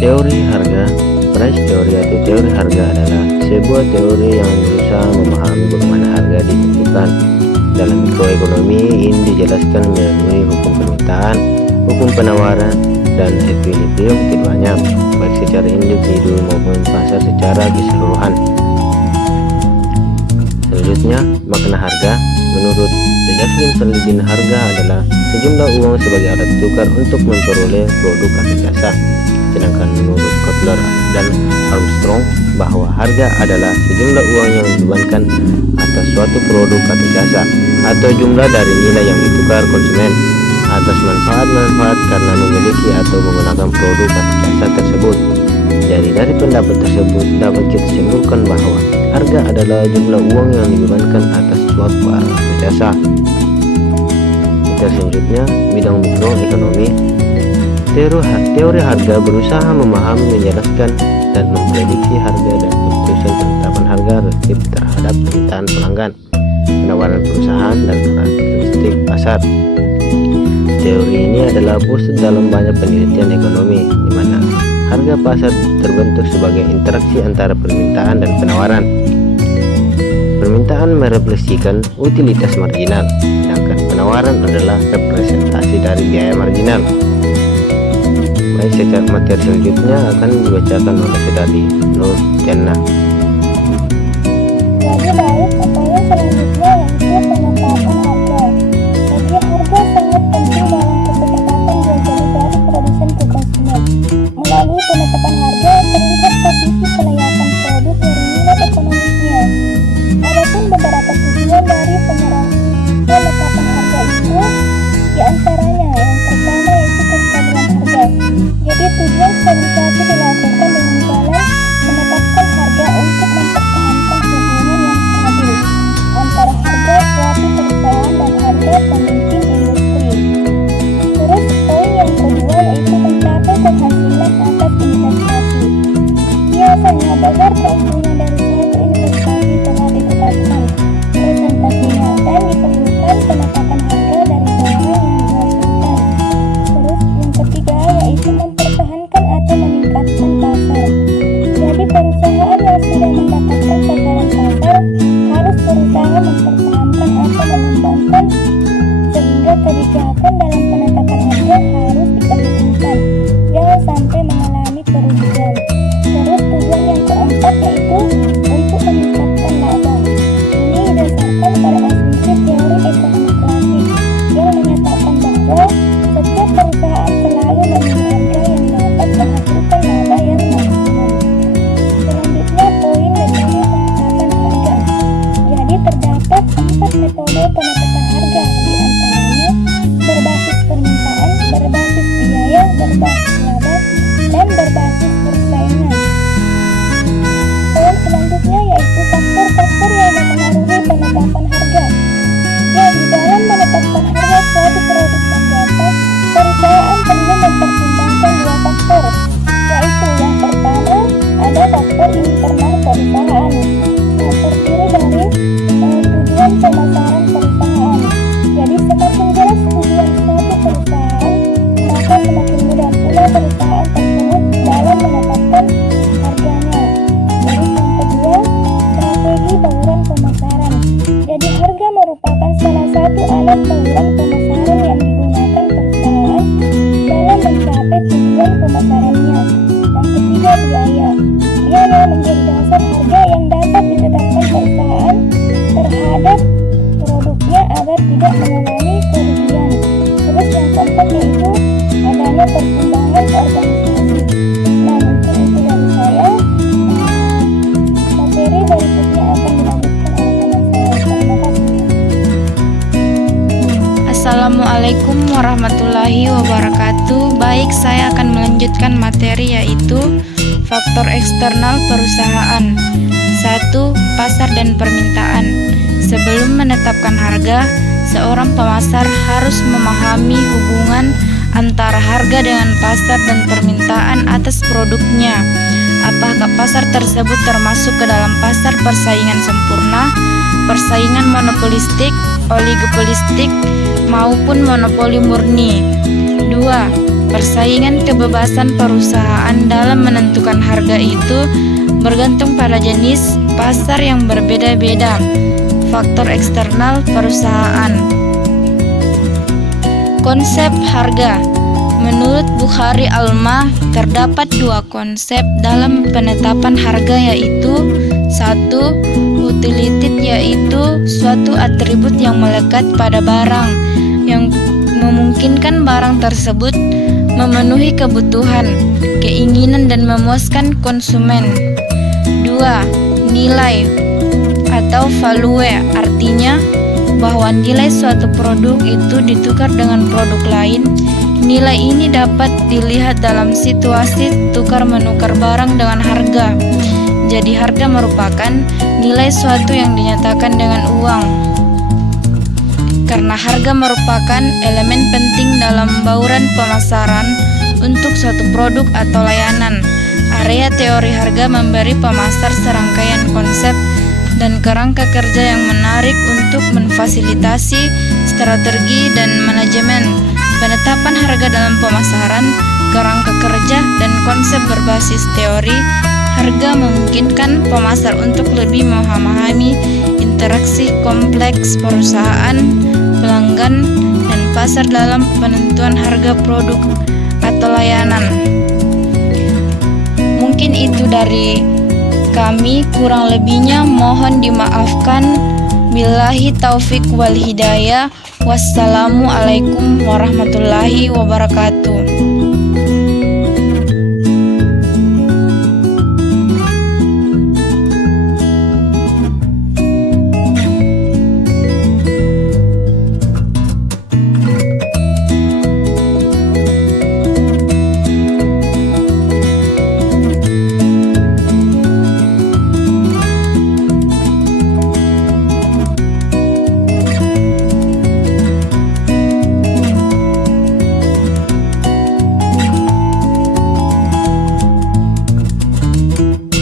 Teori harga, price theory atau teori harga adalah sebuah teori yang berusaha memahami bagaimana harga ditentukan. Dalam mikroekonomi ini dijelaskan melalui hukum permintaan, hukum penawaran, dan equilibrium keduanya, baik secara individu maupun pasar secara keseluruhan. Selanjutnya, makna harga. Menurut The Jaslyn Saladin, harga adalah sejumlah uang sebagai alat tukar untuk memperoleh produk atau jasa. Sedangkan menurut Kotler dan Armstrong, bahwa harga adalah sejumlah uang yang dibebankan atas suatu produk atau jasa, atau jumlah dari nilai yang ditukar konsumen atas manfaat-manfaat karena memiliki atau menggunakan produk atau jasa tersebut. Jadi dari pendapat tersebut dapat kita simpulkan bahwa harga adalah jumlah uang yang dibebankan atas suatu barang atau jasa. Selanjutnya, bidang mikroekonomi. Teori harga berusaha memahami, menjelaskan, dan memprediksi harga dan keputusan penetapan harga relatif terhadap permintaan pelanggan, penawaran perusahaan, dan karakteristik pasar. Teori ini adalah pusat dalam banyak penelitian ekonomi, di mana harga pasar terbentuk sebagai interaksi antara permintaan dan penawaran. Permintaan merefleksikan utilitas marginal, sedangkan penawaran adalah representasi dari biaya marginal. Baik, secara materi selanjutnya akan dibacakan oleh Saudari Nur Jannah. Jadi baik, materi selanjutnya yaitu penetapan harga. Jadi harga sangat penting dalam kesepakatan jual beli dari produsen ke konsumen. Melalui penetapan harga terlihat posisi kelayakan produk dari nilai ekonomisnya. Adapun beberapa tujuan dari penetapan harga itu, diantaranya yang pertama yaitu kestabilan harga. Jadi tujuan stabilisasi dilakukan dengan jalan menetapkan harga untuk mempertahankan hubungan yang stabil antara harga suatu perusahaan dan harga pemimpin industri. Terus poin yang kedua yaitu mencapai penghasilan atas investasi. Biasanya besar keuntungan dari suatu investasi telah ditetapkan presentasinya dan diperlukan penetapan harga dari barang yang dihasilkan. Terus yang ketiga yaitu mempertahankan atau meningkatkan pasar. Jadi perusahaan yang sudah mendapatkan sasaran pasar harus berusaha mempertahankan atau mengembangkan, sehingga kebijakan dalam penetapan harga harus diperhitungkan, jangan sampai mengalami kerugian. Terus tujuan yang keempat yaitu untuk meningkatkan laba. Ini didasarkan pada asumsi teori ekonomi klasik yang menyatakan bahwa setiap perusahaan selalu memilih harga yang dapat menghasilkan laba yang maksimum. Selanjutnya poin metode penetapan harga. Jadi terdapat 4 metode penetapan harga, di antaranya berbasis permintaan, berbasis biaya, berbasis laba, dan berbasis persaingan. Poin selanjutnya yaitu faktor-faktor yang mempengaruhi penetapan harga. Jadi dalam menetapkan harga suatu produk dan jasa, perusahaan perlu mempertimbangkan 2 faktor, yaitu yang pertama ada faktor internal perusahaan, yang terdiri dari tujuan pemasaran perusahaan. Jadi semakin jelas tujuan suatu perusahaan, maka semakin mudah pula perusahaan tersebut dalam menetapkan harganya. Jadi yang kedua, strategi bauran pemasaran. Jadi harga merupakan salah satu alat bauran pemasaran yang digunakan perusahaan dalam mencapai tujuan pemasarannya. Yang ketiga, biaya. Biaya menjadi dasar harga yang dapat ditetapkan perusahaan terhadap produknya agar tidak mengalami kerugian. Terus yang keempat yaitu adanya pertimbangan organisasi. Nah, mungkin itu dari saya. Materi berikutnya akan dilanjutkan oleh teman saya. Terima kasih. Assalamualaikum warahmatullahi wabarakatuh. Baik, saya akan melanjutkan materi yaitu faktor eksternal perusahaan. 1. Pasar dan permintaan. Sebelum menetapkan harga, seorang pemasar harus memahami hubungan antara harga dengan pasar dan permintaan atas produknya. Apakah pasar tersebut termasuk ke dalam pasar persaingan sempurna, persaingan monopolistik, oligopolistik, maupun monopoli murni. 2. Persaingan kebebasan perusahaan dalam menentukan harga itu bergantung pada jenis pasar yang berbeda-beda. Faktor eksternal perusahaan. Konsep harga. Menurut Bukhari Alma, terdapat dua konsep dalam penetapan harga, yaitu 1. Utilitit, yaitu suatu atribut yang melekat pada barang yang memungkinkan barang tersebut memenuhi kebutuhan, keinginan, dan memuaskan konsumen. 2. Nilai atau value, artinya bahwa nilai suatu produk itu ditukar dengan produk lain. Nilai ini dapat dilihat dalam situasi tukar-menukar barang dengan harga. Jadi harga merupakan nilai suatu yang dinyatakan dengan uang. Karena harga merupakan elemen penting dalam bauran pemasaran untuk suatu produk atau layanan. Area teori harga memberi pemasar serangkaian konsep dan kerangka kerja yang menarik untuk memfasilitasi strategi dan manajemen penetapan harga dalam pemasaran. Kerangka kerja dan konsep berbasis teori harga memungkinkan pemasar untuk lebih memahami interaksi kompleks perusahaan, pelanggan, dan pasar dalam penentuan harga produk atau layanan. Mungkin itu dari kami, kurang lebihnya mohon dimaafkan. Billahi taufik wal hidayah. Wassalamualaikum warahmatullahi wabarakatuh.